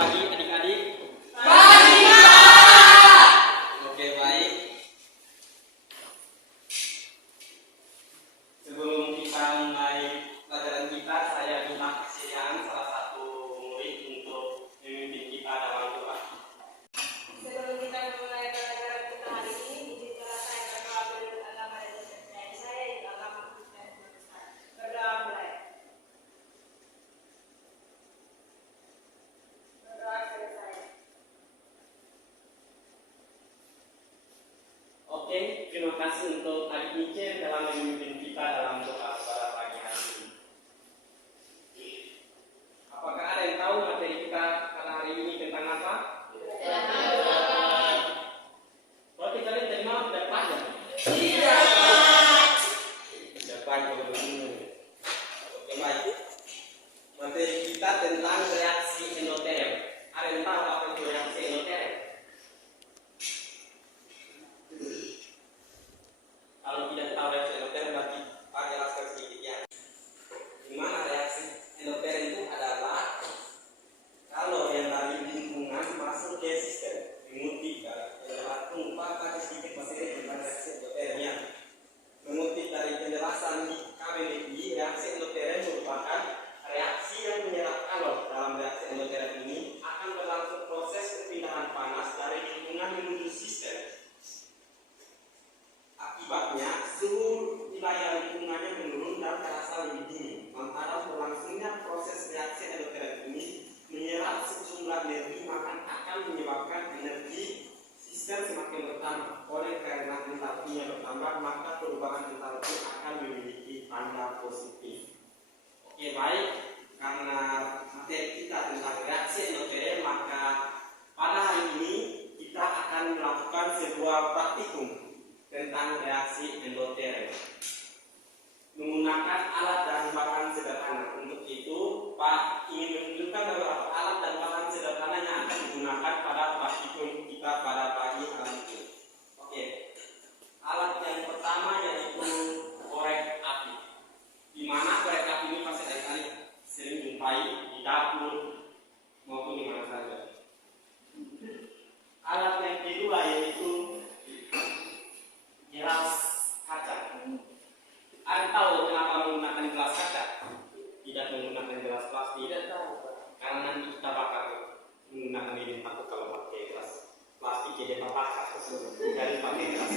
pagi adik-adik. Pagi, Pak. Oke, baik. Sebelum kita mulai pelajaran kita, saya minta kesediaan salah satu murid untuk memimpin kita dalam doa. Sebelum kita memulai pelajaran kita hari ini, izinkanlah saya berdoa menurut agama dan kepercayaan saya yaitu agama Kristen Protestan. Berdoa mulai. Berdoa selesai. Oke, terima kasih untuk adik Nice dalam memimpin kita dalam doa pada pagi hari ini. Apakah ada yang tahu materi kita pada hari ini tentang apa? Berarti kalian tadi malam tidak pelajar? Tidak pelajar begini. Oke, baik. Materi kita tentang reaksi endoterem. Ada yang tahu apa itu reaksi endoterem? Kalau tidak tahu reaksi endoterem, berarti Pak jelaskan sedikit ya. Di mana reaksi endoterem itu adalah kalau yang dari lingkungan masuk ke sistem mengutip dari tumpah pada sedikit materi tentang reaksi endoteremnya. Mengutip dari penjelasan di KBBI, reaksi endoterem merupakan reaksi yang menyerap kalor. Dalam reaksi endoterem ini akan berlangsung proses perpindahan panas dari lingkungan menuju sistem. Akibatnya, suhu wilayah lingkungannya menurun dan terasa lebih dingin. Lantaran berlangsungnya proses reaksi endoterem ini menyerap sejumlah energi, maka akan menyebabkan energi sistem semakin bertambah. Oleh karena entalpinya bertambah, maka perubahan entalpi akan memiliki tanda positif. Oke, baik. Karena materi kita tentang reaksi endoterem, maka pada hari ini kita akan melakukan sebuah praktikum tentang reaksi endoterem menggunakan alat dan bahan sederhana. Untuk itu, Pak ingin menunjukkan beberapa alat dan bahan sederhana yang akan digunakan pada praktikum kita pada pagi hari ini. Oke, alat yang pertama yaitu korek api. Di mana korek api ini pasti kali sering jumpai di dapur maupun di mana saja. Alat yang kedua yaitu gelas kaca. Ada tahu kenapa menggunakan gelas kaca? Tidak menggunakan gelas plastik? Tidak tahu. Karena nanti kita bakal menggunakan lilin takut kalau pakai gelas plastik jadi bakar. Jadi pakai gelas.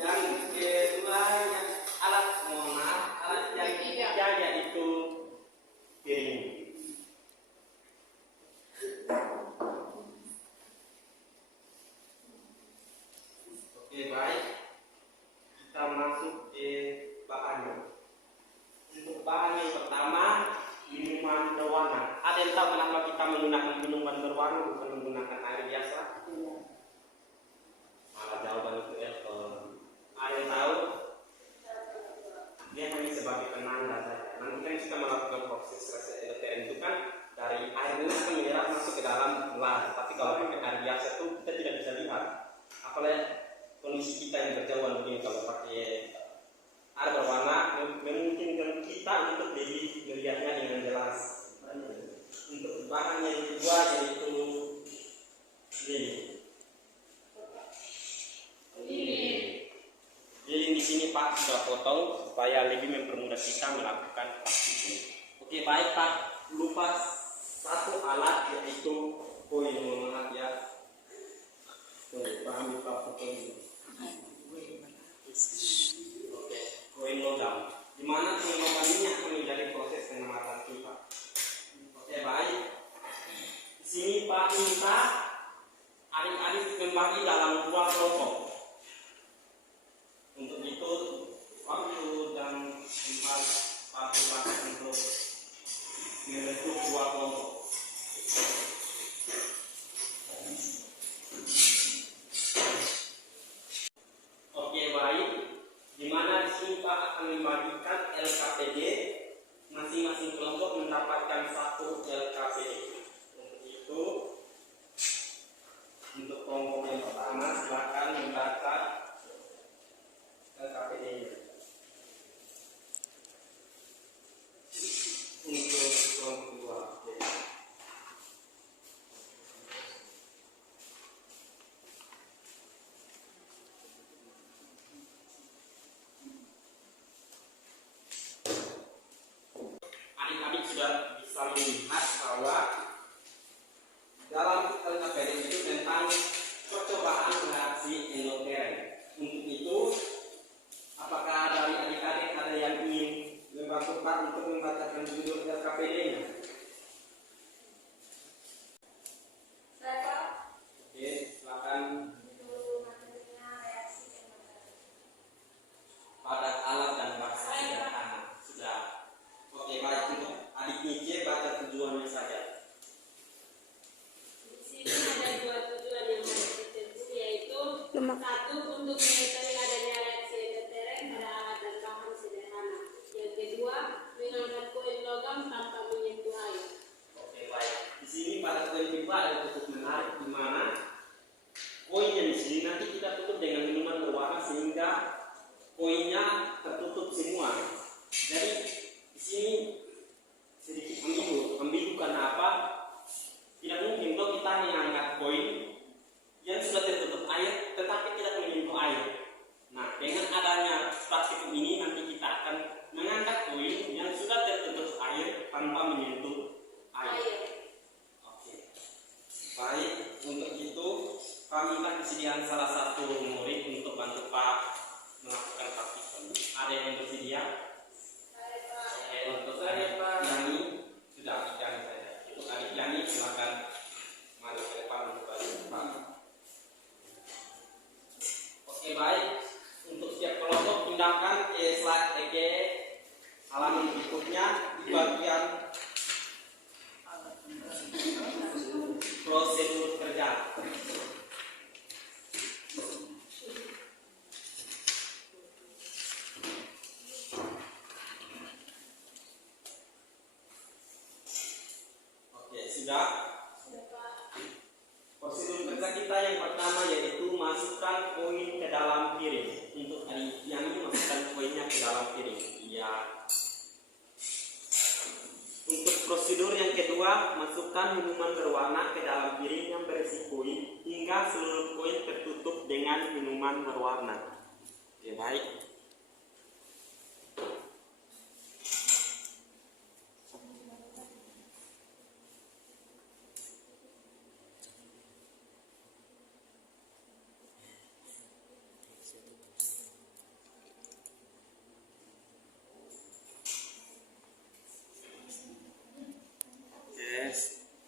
Yang kedua yang alat yang ketiga yaitu piring. Oke, baik. Kita masuk ke bahannya. Untuk bahan yang pertama, minuman berwarna. Ada yang tahu kenapa kita menggunakan minuman berwarna bukan menggunakan air biasa? Malah jawaban itu ada yang tahu? Dia hanya sebagai penanda saja. Nanti kan kita melakukan proses reaksi endoterem itu kan dari air ini kan menyerap masuk ke dalam gelas. Tapi kalau pakai air biasa itu kita tidak bisa lihat. Apalagi kondisi kita yang berjauhan begini, kalau pakai air berwarna memungkinkan kita untuk lebih melihatnya dengan jelas. Untuk bahan yang kedua yaitu lilin di sini Pak sudah potong supaya lebih mempermudah kita melakukan praktik. Oke, baik Pak. Lupa satu alat yaitu koin mengangkat ya. Paham Pak foto ini. Oke, koin logam. Di mana koin logam ini akan menjadi proses pengamatan kita. Oke, baik. Di sini Pak minta adik-adik membagi dalam dua kelompok. Untuk itu, waktu dan tempat Pak dipakai untuk membentuk dua kelompok. Oke, baik. Di mana di sini Pak akan membagikan LKPD masing-masing kelompok kelompok kedua. Oke. Adik-adik sudah bisa melihat bahwa dalam LKPD itu tentang percobaan reaksi endoteren. Untuk itu, apakah dari adik-adik ada yang ingin membantu Pak untuk membacakan judul LKPD-nya? Saya Pak. Oke, silakan. Judul materinya reaksi endoteren. Padat alat dan bahasa sederhana. Sudah. Oke, baik, untuk adik Nice baca tujuannya saja. Di sini ada dua tujuan yang harus ditempuh, yaitu satu, untuk mengetahui adanya reaksi endoteren pada alat dan bahan sederhana. Yang kedua, mengangkat koin logam tanpa menyentuh air. Oke, baik. Di sini pada poin kedua ada cukup menarik di mana koinnya di sini nanti kita tutup dengan minuman berwarna sehingga koinnya tertutup semua. Jadi di sini sedikit ambigu karena apa? Tidak mungkin kalau kita mengangkat koin yang sudah tertutup air tetapi tidak menyentuh air. Nah, dengan adanya praktikum ini nanti kita akan mengangkat koin yang sudah tertutup air tanpa menyentuh air. Oke. Baik, untuk itu kami minta kesediaan salah satu murid untuk bantu Pak melakukan praktikum. Ada yang bersedia? Saya Pak. Oke, untuk adik Yani sudah ikan saya. Untuk adik Yani silakan maju ke depan untuk bantu Pak. Oke, baik. Untuk setiap kelompok pindahkan ke slide halaman berikutnya di bagian prosedur kerja. Oke, sudah. Prosedur kerja kita yang pertama yaitu masukkan koin ke dalam piring. Untuk adik yang ini masukkan koinnya ke dalam piring. Iya. Untuk prosedur yang kedua, masukkan minuman berwarna ke dalam piring yang berisi koin hingga seluruh koin tertutup dengan minuman berwarna. Oke, baik.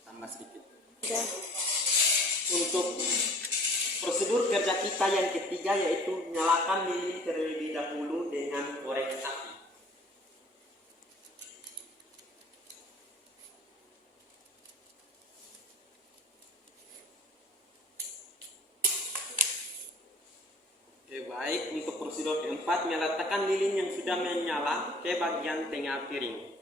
Tambah sedikit. Untuk prosedur kerja kita yang ketiga yaitu nyalakan lilin terlebih dahulu dengan korek api. Oke, baik. Untuk prosedur keempat, meletakkan lilin yang sudah menyala ke bagian tengah piring.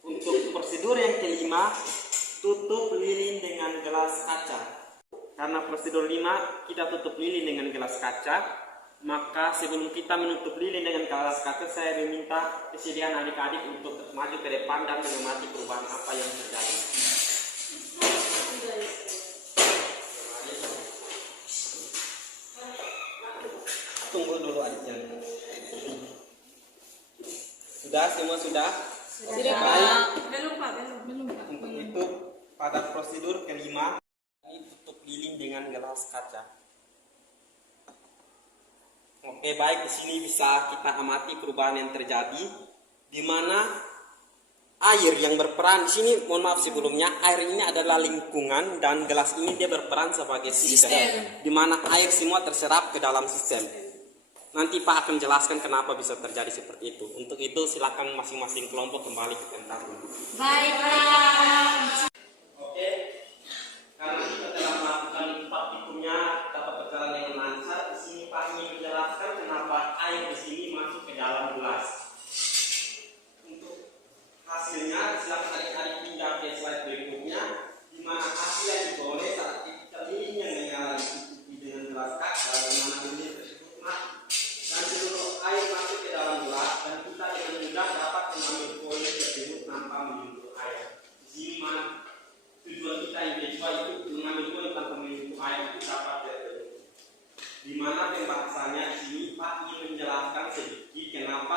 Untuk prosedur yang kelima, tutup lilin dengan gelas kaca. Karena prosedur 5 kita tutup lilin dengan gelas kaca, maka sebelum kita menutup lilin dengan gelas kaca, saya meminta kesediaan adik-adik untuk maju ke depan dan mengamati perubahan apa yang terjadi. Tunggu dulu adiknya. Sudah, semua sudah? Sudah Pak. Belum Pak. Untuk itu pada prosedur kelima ini tutup lilin dengan gelas kaca. Oke, baik, di sini bisa kita amati perubahan yang terjadi di mana air yang berperan di sini, mohon maaf sebelumnya, air ini adalah lingkungan dan gelas ini dia berperan sebagai sistem di mana air semua terserap ke dalam sistem. Nanti Pak akan jelaskan kenapa bisa terjadi seperti itu. Untuk itu silakan masing-masing kelompok kembali ke pentas. Baik Pak. Oke, karena kita telah melakukan praktikumnya dapat berjalan dengan lancar. Di sini Pak ingin menjelaskan kenapa air di sini masuk ke dalam gelas. Untuk hasilnya silakan adik-adik pindah ke slide berikutnya, di mana hasil yang diperoleh saat kita lilin yang menyala dicukupi dengan gelas kaca, di mana lilin tersebut mati. Dan seluruh air masuk ke dalam gelas dan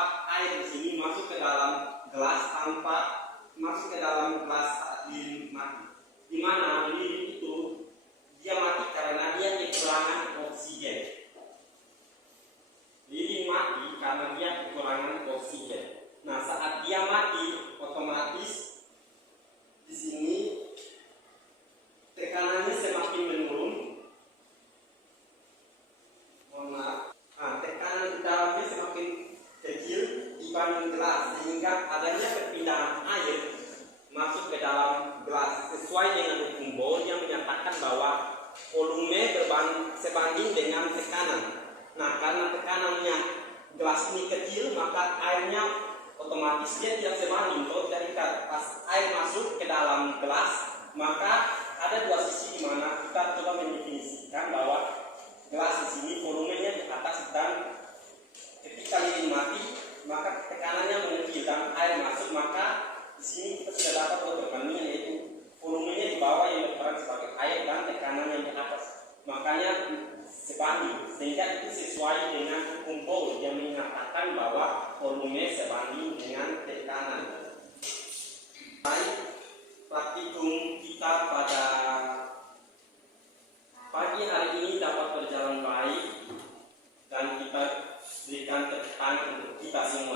bahwa air di sini masuk ke dalam gelas tanpa masuk ke dalam gelas saat lilin mati. Di mana lilin itu dia mati karena dia kekurangan oksigen. Lilin mati karena dia kekurangan oksigen. Nah, saat dia mati, otomatis di sini tekanannya semakin menurun. Nah, tekanan di dalamnya semakin kecil dibanding gelas, sehingga adanya perpindahan air masuk ke dalam gelas sesuai dengan hukum Bohr yang menyatakan bahwa volume sebanding dengan tekanan. Nah, karena tekanannya gelas ini kecil, maka airnya otomatis dia tidak sebanding. Kalau dari pas air masuk ke dalam gelas, maka ada dua sisi di mana kita coba mendefinisikan bahwa gelas di sini volumenya di atas dan ketika lilin mati, maka tekanannya mengecil dan air masuk, maka di sini kita sudah dapat dua perbandingan, yaitu volumenya di bawah yang berperan sebagai air dan tekanannya di atas. Makanya sebanding, sehingga itu sesuai dengan hukum Bohr yang mengatakan bahwa volume sebanding dengan tekanan. Baik, praktikum kita pada pagi hari ini dapat berjalan baik dan kita berikan tepuk tangan untuk kita semua.